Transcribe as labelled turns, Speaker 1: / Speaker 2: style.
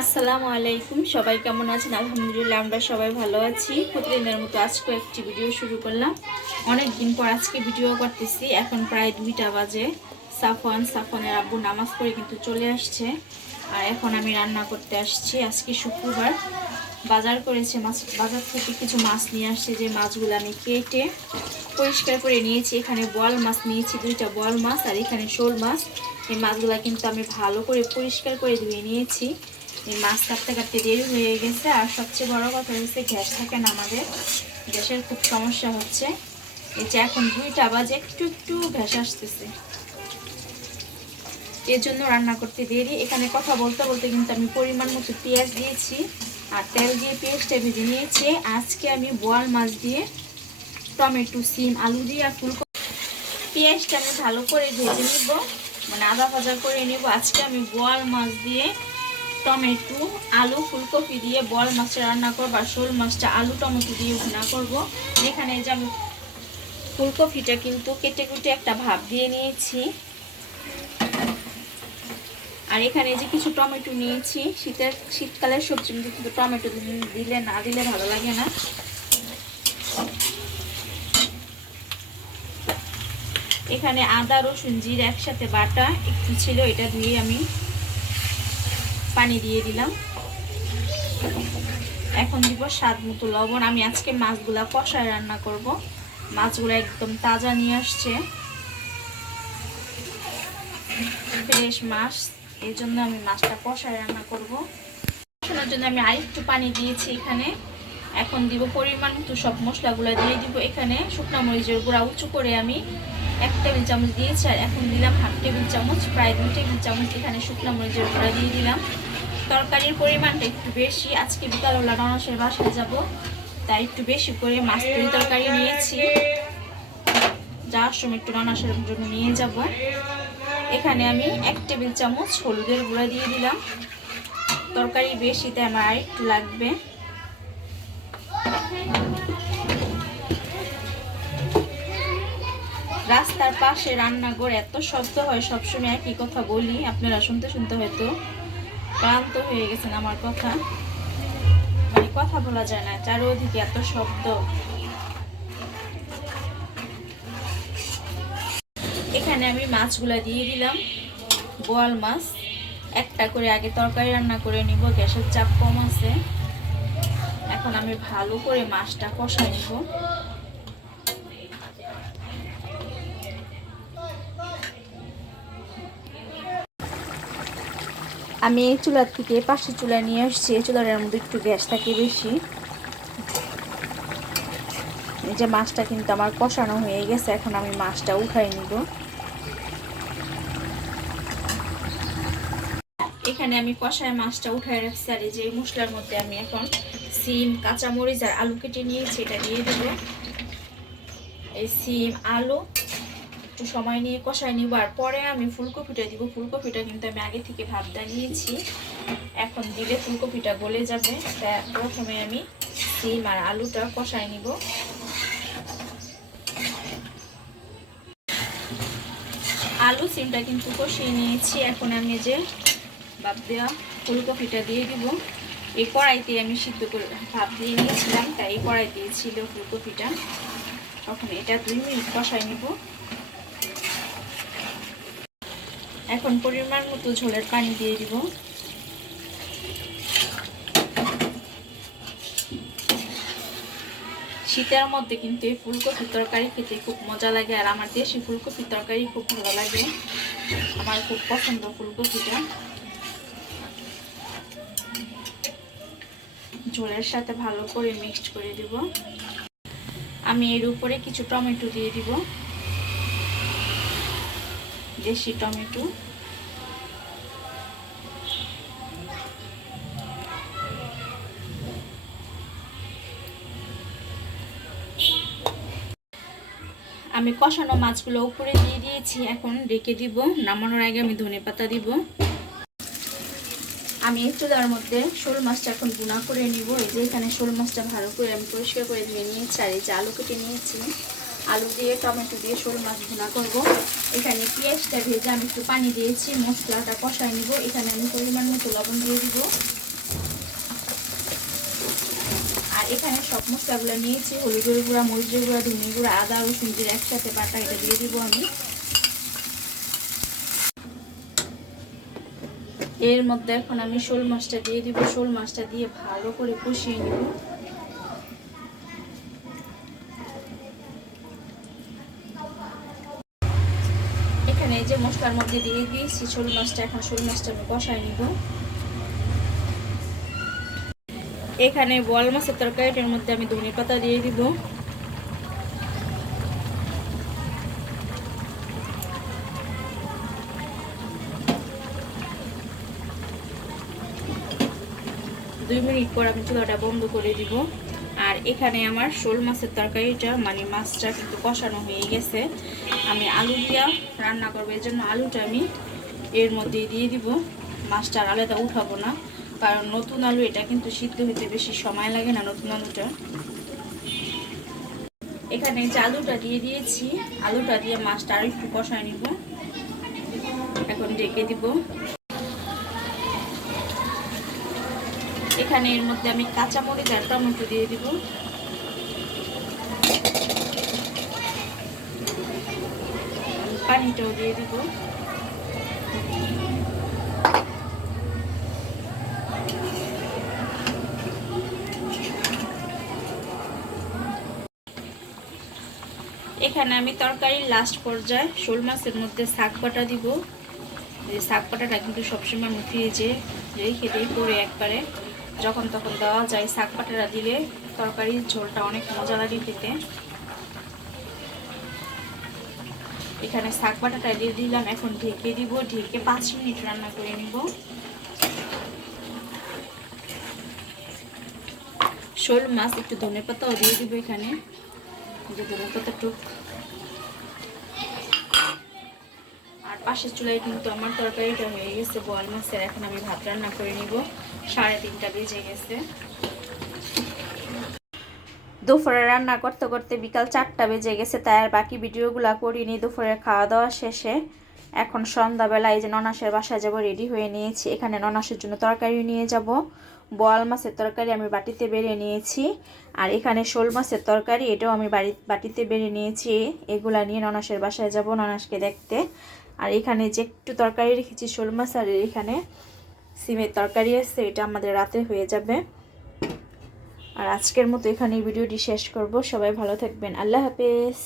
Speaker 1: আসসালামু আলাইকুম। সবাই কেমন আছেন? আলহামদুলিল্লাহ, আমরা সবাই ভালো আছি। প্রতিদিনের মতো আজকে একটি ভিডিও শুরু করলাম। অনেক দিন পর আজকে ভিডিও করতেছি। এখন প্রায় দুইটা বাজে। সাফন সাফনের আব্বু নামাজ পড়ে কিন্তু চলে আসছে। আর এখন আমি রান্না করতে আসছি। আজকে শুক্রবার। বাজার করেছে মাছ বাজার থেকে কিছু মাছ নিয়ে আসছে। যে মাছগুলো আমি কেটে পরিষ্কার করে নিয়েছি। এখানে বোয়াল মাছ নিয়েছি, দুইটা বোয়াল মাছ আর এখানে শোল মাছ। এই মাছগুলো কিন্তু আমি ভালো করে পরিষ্কার করে ধুয়ে নিয়েছি। এই মাছ কাটতে কাটতে দেরি হয়ে গেছে আর সবচেয়ে বড় কথা হচ্ছে গ্যাস থাকে না আমাদের। গ্যাসের খুব সমস্যা হচ্ছে। এই যে এখন দুইটা বাজে, একটু একটু গ্যাস আসতেছে। এর জন্য রান্না করতে দেরি। এখানে কথা বলতে বলতে কিন্তু আমি পরিমাণ মতো পেঁয়াজ দিয়েছি। আর তেল দিয়ে পেঁয়াজটা ভেজে নিয়েছি। আজকে আমি বোয়াল মাছ দিয়ে টমেটো, সিম, আলু দিয়ে আর ফুলকপি। পেঁয়াজটা আমি ভালো করে ভেজে নিব। মানে আদা ভাজা করে নেব। আজকে আমি বোয়াল মাছ দিয়ে টমেটো, আলু, ফুলকপি দিয়ে বল মাছটা রান্না করব আর শোল মাছটা আলু, টমেটো দিয়ে ভুনা করব। যেখানে যে আমি ফুলকপিটা কিন্তু কেটে কুটে একটা ভাব দিয়ে নিয়েছি। আর এখানে যে কিছু টমেটো নিয়েছি। শীতের শীতকালের সবজি কিন্তু টমেটো দিলে না, দিলে ভালো লাগে না। এখানে আদা, রসুন, জির একসাথে বাটা, একটু ছিল, এটা ধুয়ে আমি পানি দিয়ে দিলাম। এখন দিব স্বাদ মতো লবণ। আমি আজকে মাছগুলা কষায় রান্না করব। মাছগুলো একদম তাজা নিয়ে আসছে। ফ্রেশ মাছ এই জন্য আমি মাছটা কষায় রান্না করব। কষানোর জন্য আমি আরেকটু পানি দিয়েছি এখানে। এখন দিব পরিমাণ মতো সব মশলাগুলো দিয়ে দিব এখানে। শুকনো মরিচের গুঁড়া উঁচু করে আমি এক টেবিল চামচ দিয়েছি আর এখন দিলাম হাফ টেবিল চামচ, প্রায় দুই টেবিল চামচ এখানে শুকনো মরিচের গুঁড়া দিয়ে দিলাম। তরকারির পরিমাণটা একটু বেশি, আজকে বিকালবেলা রনসের বাসায় যাব, তাই একটু বেশি করে মাছ তরি তরকারি নিয়েছি। যাওয়ার সময় একটু রনসের জন্য নিয়ে যাব। এখানে আমি এক টেবিল চামচ হলুদের গুঁড়া দিয়ে দিলাম। তরকারি বেশিতে আমার আর একটু লাগবে। রাস্তার পাশে রান্নাঘর, এত শব্দ হয়, সবসময় একই কথা বলি। আপনারা শুনতে শুনতে হয়তো ক্লান্ত হয়ে গেছেন আমার কথা। মানে কথা বলা যায় না, চারোদিকে এত শব্দ। এখানে আমি মাছগুলা দিয়ে দিলাম, বোয়াল মাছ। একটা করে আগে তরকারি রান্না করে নিব, গ্যাসের চাপ কম আছে। এখন আমি ভালো করে মাছটা কষাই নিব। আমি এই চুলার থেকে পাশে চুলা নিয়ে আসছি। এই মধ্যে একটু গ্যাস থাকে বেশি। এই যে মাছটা কিন্তু আমার কষানো হয়ে গেছে, এখন আমি মাছটা উঠাই নিব। এখানে আমি কষায় মাছটা উঠাই রাখছি, আর এই যে মশলার মধ্যে আমি এখন সিম, কাঁচামরিচ আর আলু কেটে নিয়েছি, এটা দিয়ে দেবো। এই সিম, আলু একটু সময় নিয়ে কষাই নিব, আর পরে আমি ফুলকপিটা দিব। ফুলকপিটা কিন্তু আমি আগে থেকে ভাবটা নিয়েছি এখন দিলে ফুলকপিটা গলে যাবে। প্রথমে আমি সিম আর আলুটা কষাই নিব। আলু সিমটা কিন্তু কষিয়ে নিয়েছি। এখন আমি যে ভাব দেওয়া ফুলকপিটা দিয়ে দিব। এই কড়াইতে আমি সিদ্ধ করে ভাব দিয়ে নিয়েছিলাম, তাই এই কড়াইতে ছিল ফুলকপিটা। তখন এটা দুই মিনিট কষাই নিব। এখন পরিমাণ মতো ঝোলের পানি দিয়ে দিব। শীতের মধ্যে কিন্তু এই ফুলকপির তরকারি খেতে খুব মজা লাগে, আর আমার দেশি ফুলকপির তরকারি খুব ভালো লাগে। আমার খুব পছন্দ ফুলকপিটা। ঝোলের সাথে ভালো করে মিক্সড করে দিব। আমি এর উপরে কিছু টমেটো দিয়ে দিব। দেশি টমেটো। আমি কষানো মাছগুলো উপরে দিয়ে দিয়েছি, এখন রেখে দিব। নামানোর আগে আমি ধনে পাতা দিব। আমি চুলার মধ্যে শোল মাছটা এখন গুণা করে নিব। এই যে এখানে শোল মাছটা ভালো করে আমি পরিষ্কার করে ধুয়ে নিয়েছি, আর এই যে আলু কেটে নিয়েছি। আলু দিয়ে, টমেটো দিয়ে সরু মাছ ভুনা করব। এখানে পেঁয়াজটা ভেজে আমি একটু পানি দিয়েছি, মশলাটা কষাই নিব। এখানে আমি পরিমাণ মতো লবণ দিয়ে দিব। আর এখানে সব মশলাগুলো নিয়েছি, হলুদের গুঁড়া, মরিচের গুঁড়া, ধনে গুঁড়া, আদা, রসুন দিয়ে একসাথে বাটা এটা দিয়ে দিব আমি। এর মধ্যে এখন আমি শোল মাছটা দিয়ে দিব। শোল মাছটা দিয়ে ভালো করে কষিয়ে নিব। মশলার মধ্যে দিয়ে দিয়েছি। শোল মাছটা এখন শোল মাছটা আমি কষায় নিব। এখানে বল মাছের তরকারিটার মধ্যে আমি ধনে পাতা দিয়ে দিব। দুই মিনিট পর আমি চুলাটা বন্ধ করে দিব। আর এখানে আমার শোল মাছের তরকারিটা মানে মাছটা কিন্তু কষানো হয়ে গেছে। আমি আলু দিয়া রান্না করব। এই জন্য আলুটা আমি এর মধ্যে দিয়ে দিব। মাছটা আলাদা উঠাবো না, কারণ নতুন আলু, এটা কিন্তু সিদ্ধ হতে বেশি সময় লাগে না নতুন আলুটা। এখানে যে আলুটা দিয়ে দিয়েছি, আলুটা দিয়ে মাছটা আর একটু কষায় নিব। এখন ঢেকে দিব। এখানে এর মধ্যে আমি কাঁচা মরিচ আর টমেটো দিয়ে দিব। পানিটাও দিয়ে দিব। এখানে আমি তরকারির লাস্ট পর্যায়ে শোল মাছের মধ্যে শাক বাটা দিব। শাক বাটাটা কিন্তু সবসময় আমি ফ্রিজে রেখে দিই করে একবারে। যখন তখন দেওয়া যায় শাক বাটাটা দিলে তরকারির ঝোলটা অনেক মজা লাগে খেতে এখানে শাক বাটাটা দিয়ে দিলাম। এখন ঢেকে দিব, ঢেকে পাঁচ মিনিট রান্না করে নিব। শোল মাছ, একটু ধনে পাতাও দিয়ে দিব এখানে। যে ধনে পাতা টুক আর পাশের চুলায় কিন্তু আমার তরকারিটা হয়ে গেছে, বোয়াল মাছের। এখন আমি ভাত রান্না করে নিব। সাড়ে তিনটা বেজে গেছে। দুপুরে রান্না করতে করতে বিকাল চারটা বেজে গেছে, তাই আর বাকি ভিডিওগুলো করিনি। দুপুরের খাওয়া দাওয়া শেষে এখন সন্ধ্যাবেলা এই যে ননাসের বাসায় যাব রেডি হয়ে নিয়েছি। এখানে ননাসের জন্য তরকারি নিয়ে যাব। বোয়াল মাছের তরকারি আমি বাটিতে বেড়ে নিয়েছি। আর এখানে শোল মাছের তরকারি, এটাও আমি বাড়ি, বাটিতে বেড়ে নিয়েছি। এগুলা নিয়ে ননাসের বাসায় যাব ননাসকে দেখতে। আর এখানে যে একটু তরকারি রেখেছি, শোল মাছ আর এখানে সিমের তরকারি আছে, এটা আমাদের রাতে হয়ে যাবে। আর আজকের মতো এখানে ভিডিওটি শেষ করব। সবাই ভালো থাকবেন। আল্লাহ হাফেজ।